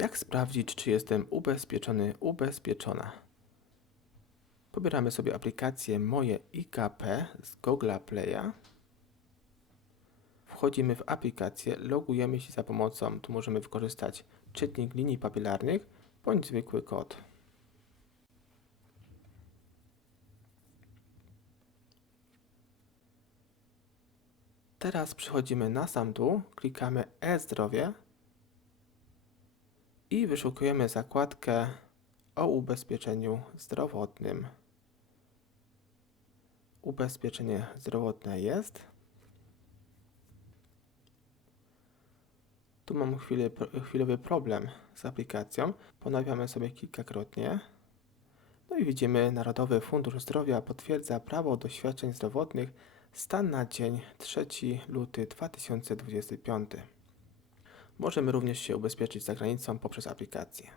Jak sprawdzić, czy jestem ubezpieczony, ubezpieczona? Pobieramy sobie aplikację Moje IKP z Google Play'a. Wchodzimy w aplikację, logujemy się za pomocą, tu możemy wykorzystać czytnik linii papilarnych bądź zwykły kod. Teraz przechodzimy na sam dół, klikamy e-zdrowie i wyszukujemy zakładkę o ubezpieczeniu zdrowotnym. Ubezpieczenie zdrowotne jest. Tu mam chwilę, chwilowy problem z aplikacją. Ponawiamy sobie kilkakrotnie. No i widzimy, Narodowy Fundusz Zdrowia potwierdza prawo do świadczeń zdrowotnych stan na dzień 3 luty 2025. Możemy również się ubezpieczyć za granicą poprzez aplikację.